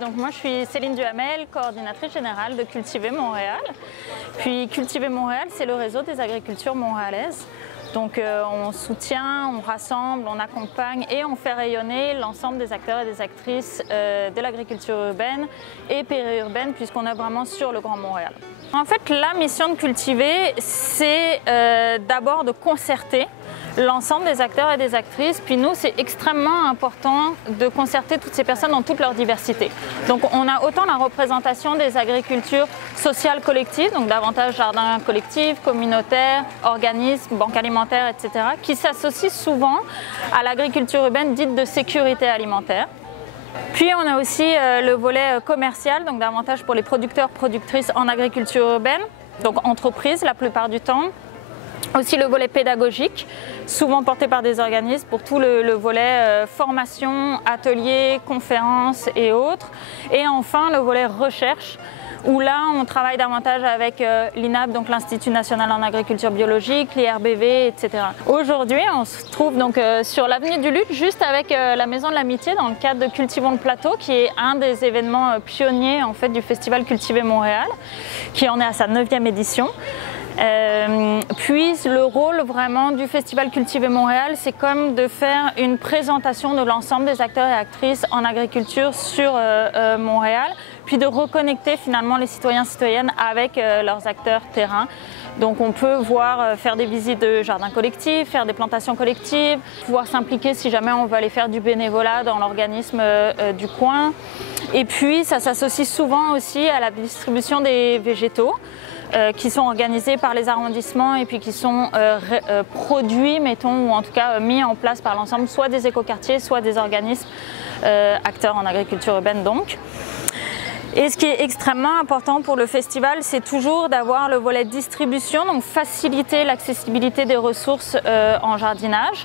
Donc moi je suis Céline Duhamel, coordinatrice générale de Cultiver Montréal. Puis Cultiver Montréal, c'est le réseau des agricultures montréalaises. Donc on soutient, on rassemble, on accompagne et on fait rayonner l'ensemble des acteurs et des actrices de l'agriculture urbaine et périurbaine puisqu'on est vraiment sur le Grand Montréal. En fait, la mission de Cultiver, c'est d'abord de concerter l'ensemble des acteurs et des actrices. Puis nous, c'est extrêmement important de concerter toutes ces personnes dans toute leur diversité. Donc on a autant la représentation des agricultures sociales collectives, donc davantage jardins collectifs, communautaires, organismes, banques alimentaires, etc., qui s'associent souvent à l'agriculture urbaine dite de sécurité alimentaire. Puis on a aussi le volet commercial, donc davantage pour les producteurs, productrices en agriculture urbaine, donc entreprises la plupart du temps. Aussi le volet pédagogique, souvent porté par des organismes pour tout le volet formation, ateliers, conférences et autres. Et enfin le volet recherche, où là on travaille davantage avec l'INAB, donc l'Institut national en agriculture biologique, l'IRBV, etc. Aujourd'hui on se trouve donc sur l'avenue du Lutte, juste avec la Maison de l'Amitié, dans le cadre de Cultivons le Plateau, qui est un des événements pionniers en fait, du festival Cultiver Montréal, qui en est à sa 9e édition. Puis le rôle vraiment du festival Cultiver Montréal, c'est comme de faire une présentation de l'ensemble des acteurs et actrices en agriculture sur Montréal, puis de reconnecter finalement les citoyens et citoyennes avec leurs acteurs terrain. Donc on peut faire des visites de jardins collectifs, faire des plantations collectives, pouvoir s'impliquer si jamais on veut aller faire du bénévolat dans l'organisme du coin. Et puis ça s'associe souvent aussi à la distribution des végétaux, qui sont organisés par les arrondissements et puis qui sont produits, mettons, ou en tout cas mis en place par l'ensemble, soit des écoquartiers, soit des organismes acteurs en agriculture urbaine donc. Et ce qui est extrêmement important pour le festival, c'est toujours d'avoir le volet distribution, donc faciliter l'accessibilité des ressources en jardinage.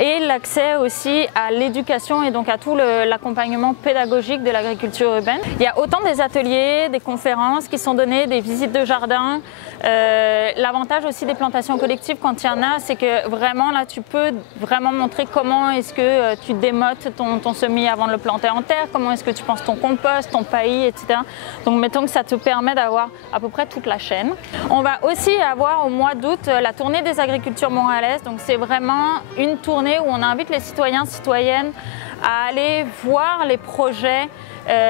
Et l'accès aussi à l'éducation et donc à tout l'accompagnement pédagogique de l'agriculture urbaine. Il y a autant des ateliers, des conférences qui sont données, des visites de jardin. L'avantage aussi des plantations collectives quand il y en a, c'est que vraiment là tu peux vraiment montrer comment est-ce que tu démotes ton semis avant de le planter en terre, comment est-ce que tu penses ton compost, ton paillis, etc. Donc mettons que ça te permet d'avoir à peu près toute la chaîne. On va aussi avoir au mois d'août la tournée des agricultures montréalaises, donc c'est vraiment une tournée où on invite les citoyens, citoyennes à aller voir les projets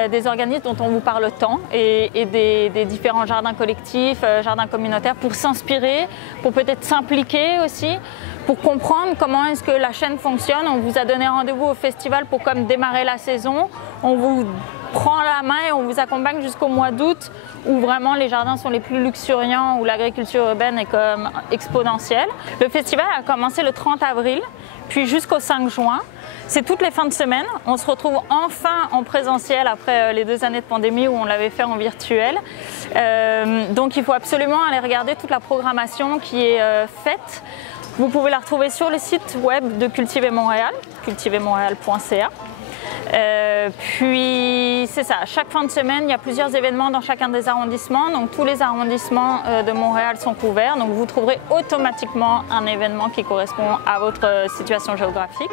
des organismes dont on vous parle tant et des différents jardins collectifs, jardins communautaires pour s'inspirer, pour peut-être s'impliquer aussi, pour comprendre comment est-ce que la chaîne fonctionne. On vous a donné rendez-vous au festival pour comme démarrer la saison. On vous prend la main et on vous accompagne jusqu'au mois d'août où vraiment les jardins sont les plus luxuriants, où l'agriculture urbaine est comme exponentielle. Le festival a commencé le 30 avril, puis jusqu'au 5 juin. C'est toutes les fins de semaine. On se retrouve enfin en présentiel après les 2 années de pandémie où on l'avait fait en virtuel. Donc il faut absolument aller regarder toute la programmation qui est faite. Vous pouvez la retrouver sur le site web de Cultiver Montréal, cultivermontréal.ca. Puis c'est ça, chaque fin de semaine, il y a plusieurs événements dans chacun des arrondissements. Donc tous les arrondissements de Montréal sont couverts. Donc vous trouverez automatiquement un événement qui correspond à votre situation géographique.